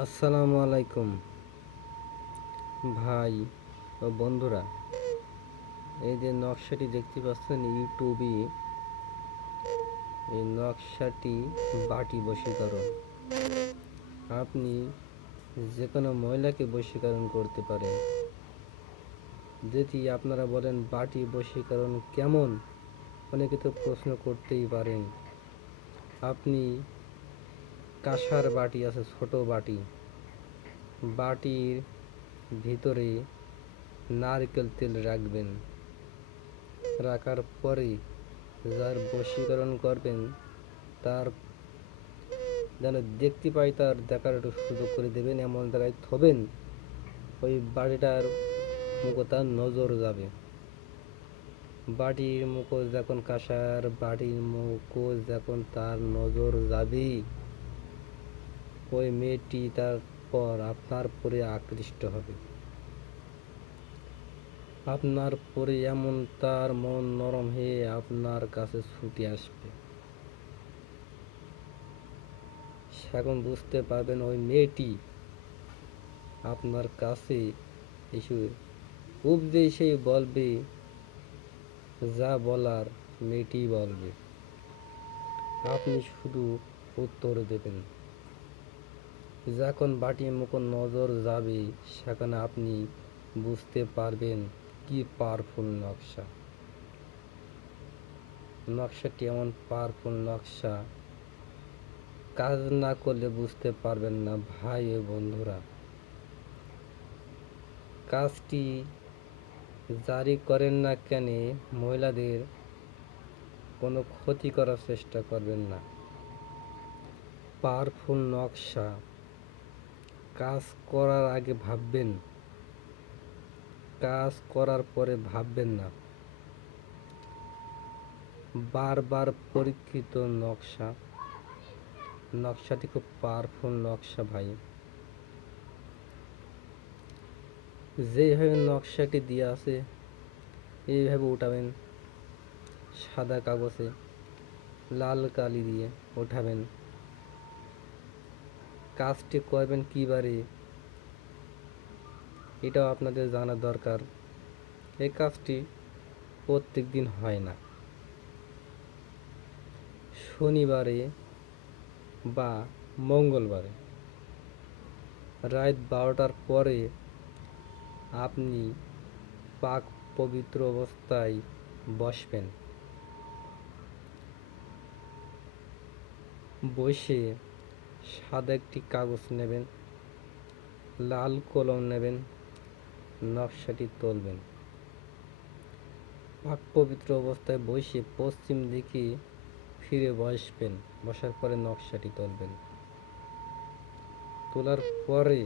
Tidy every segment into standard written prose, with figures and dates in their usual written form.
আসসালামু আলাইকুম ভাই ও বন্ধুরা। এই যে নকশাটি দেখতে পাচ্ছেন ইউটিউবে, এই নকশাটি বাটি বশীকরণ। আপনি যে কোনো মহিলাকে বশীকরণ করতে পারেন। যদি আপনারা বলেন বাটি বশীকরণ কেমন, অনেকে তো প্রশ্ন করতেই পারেন। আপনি কাঁসার বাটি আছে, ছোট বাটি, বাটির ভিতরে নারকেল তেল রাখবেন। রাখার পরে যার বশীকরণ করবেন তার যেন দেখতে পাই, তার দেখার একটু সুযোগ করে দেবেন। এমন জায়গায় থবেন ওই বাড়িটার মুখো তার নজর যাবে। বাড়ির মুখো যখন কাঁসার বাড়ির মুখো যখন তার নজর যাবে, ওই মেয়েটি তারপর আপনার পরে আকৃষ্ট হবে। আপনার পরে এমন তার মন নরম হয়ে আপনার কাছে ছুটে আসবে। এখন বুঝতে পারবেন ওই মেয়েটি আপনার কাছে এসে উপদেশে বলবে, যা বলার মেয়েটি বলবে, আপনি শুধু উত্তর দেবেন। যখন বাটির মুখ নজর যাবে, সেখানে আপনি বুঝতে পারবেন কি পাওয়ারফুল নকশা। নকশাটি এমন পাওয়ারফুল নকশা, কাজ না করলে বুঝতে পারবেন না ভাই ও বন্ধুরা। কাজটি জারি করেন না কেন, মহিলাদের কোনো ক্ষতি করার চেষ্টা করবেন না। পাওয়ারফুল নকশা, কাজ করার আগে ভাববেন, কাজ করার পরে ভাববেন না। বারবার পরীক্ষিত নকশা, নকশাটি খুব পাওয়ারফুল নকশা ভাই। যেভাবে নকশাটি দিয়ে আছে এইভাবে উঠাবেন। সাদা কাগজে লাল কালি দিয়ে উঠাবেন। কাজটি করবেন কিবারে এটাও আপনাদের জানা দরকার। এই কাজটি প্রত্যেক দিন হয় না। শনিবারে বা মঙ্গলবারে রাত 12টার পরে আপনি পাক পবিত্র অবস্থায় বসবেন। বসে সাদা একটি কাগজ নেবেন, লাল কলম নেবেন, নকশাটি তুলবেন। পাক পবিত্র অবস্থায় বসে পশ্চিম দিকে ফিরে বসবেন। বসার পরে নকশাটি তুলবেন। তোলার পরে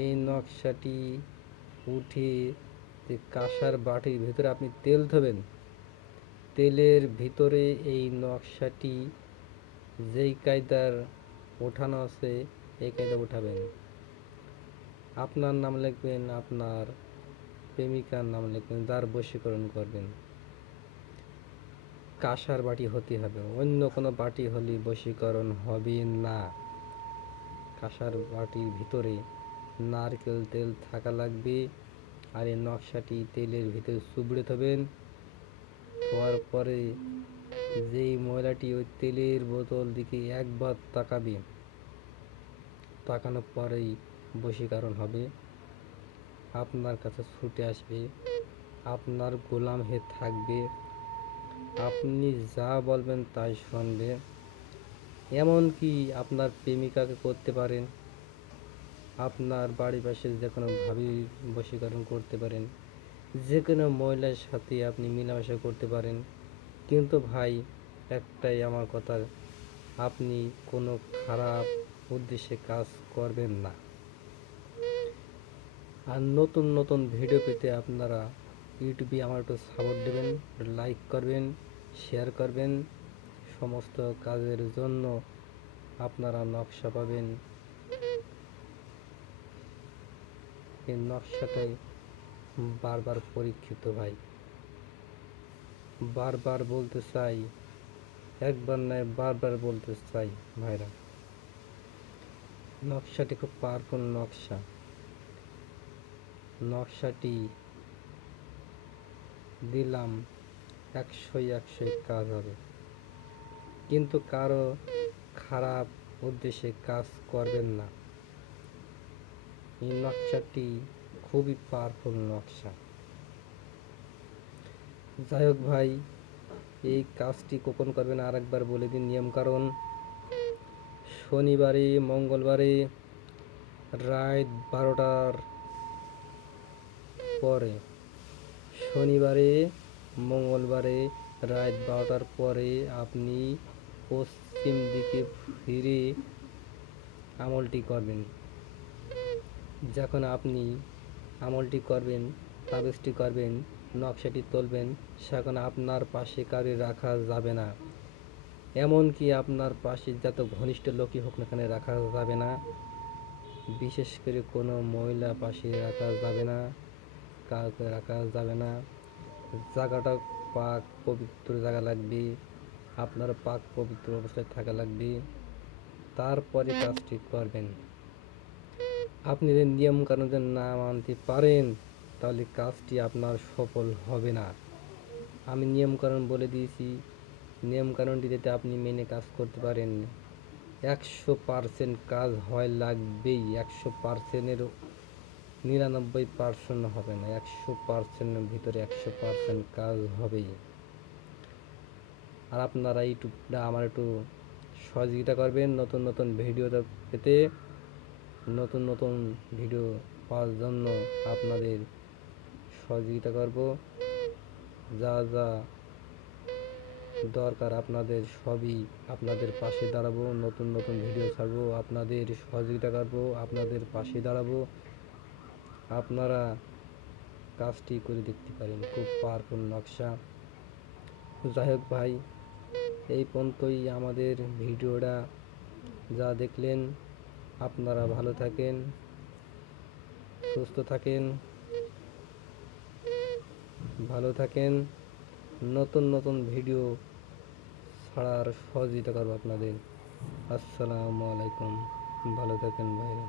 এই নকশাটি উঠে কাঁসার বাটির ভিতরে আপনি তেল ধোবেন। তেলের ভিতরে এই নকশাটি যেই কায়দার ওঠানো আছে এই কায়দা উঠাবেন। আপনার নাম লিখবেন, আপনার প্রেমিকার নাম লিখবেন, যার বশীকরণ করবেন। কাঁসার বাটি হতে হবে, অন্য কোনো বাটি হলে বশীকরণ হবে না। কাঁসার বাটির ভিতরে নারকেল তেল থাকা লাগবে। আর এই নকশাটি তেলের ভিতরে চুবড়ে থবেন। হওয়ার পরে যেই মহিলাটি ওই তেলের বোতল দিকে একবার তাকাবে, তাকানোর পরেই বশীকরণ হবে। আপনার কাছে ছুটে আসবে, আপনার গোলাম হয়ে থাকবে। আপনি যা বলবেন তাই শুনবে। এমনকি আপনার প্রেমিকাকে করতে পারেন, আপনার বাড়ির পাশে যে কোনো ভাবি বশীকরণ করতে পারেন, যে কোনো মহিলার সাথে আপনি মেলামেশা করতে পারেন। কিন্তু ভাই একটাই আমার কথা, আপনি কোনো খারাপ উদ্দেশ্যে কাজ করবেন না। আর নতুন নতুন ভিডিও পেতে আপনারা ইউটিউবে আমার একটু সাপোর্ট দেবেন, লাইক করবেন, শেয়ার করবেন। সমস্ত কাজের জন্য আপনারা নকশা পাবেন। এই নকশাটাই বারবার পরীক্ষিত ভাই। বারবার বলতে চাই, একবার নয় বারবার বলতে চাই ভাইরা, নকশাটি খুব পাওয়ারফুল নকশা। নকশাটি দিলাম 100-100 কাজ হবে, কিন্তু কারো খারাপ উদ্দেশ্যে কাজ করবেন না। এই নকশাটি খুবই পাওয়ারফুল নকশা। যাই হোক ভাই, এই কাজটি কখন করবেন আরেকবার বলে দিন নিয়মকানুন। শনিবারে মঙ্গলবারে রাত 12টার পরে, শনিবারে মঙ্গলবারে রাত 12টার পরে আপনি পশ্চিম দিকে ফিরে আমলটি করবেন। যখন আপনি আমলটি করবেন, তাবিজটি করবেন, নকশাটি তুলবেন, সেখন আপনার পাশে কাউকে রাখা যাবে না। এমনকি আপনার পাশে যত ঘনিষ্ঠ লোকই হোক না কেন রাখা যাবে না। বিশেষ করে কোনো মহিলা পাশে রাখা যাবে না, কাউকে রাখা যাবে না। জায়গাটা পাক পবিত্র জায়গা লাগবে, আপনার পাক পবিত্র অবস্থায় থাকা লাগবে, তারপরে কাজটি করবেন। আপনি যদি নিয়ম কানুন না মানতে পারেন, তাহলে কাজটি আপনার সফল হবে না। আমি নিয়ম কানুন বলে দিয়েছি, নিয়ম কানুনটি যাতে আপনি মেনে কাজ করতে পারেন। 100% কাজ হয় লাগবেই। 100%-এর 99% হবে না, 100%-এর ভিতরে 100% কাজ হবেই। আর আপনারা ইউটিউবটা আমার একটু সহযোগিতা করবেন নতুন নতুন ভিডিও পেতে। নতুন নতুন ভিডিও পাওয়ার জন্য আপনাদের সহযোগিতা করব। যা যা দরকার আপনাদের সবই আপনাদের পাশে দাঁড়াবো। নতুন নতুন ভিডিও ছাড়বো, আপনাদের সহযোগিতা করবো, আপনাদের পাশে দাঁড়াবো। আপনারা কাজটি করে দেখতে পারেন, খুব পাওয়ারফুল নকশা। যাই হোক ভাই, এই পর্যন্তই আমাদের ভিডিওটা। যা দেখলেন, আপনারা ভালো থাকেন, সুস্থ থাকেন, ভালো থাকেন। নতুন নতুন ভিডিও ছাড়ার সহযোগিতা করবো আপনাদের। আসসালামু আলাইকুম, ভালো থাকেন ভাইরা।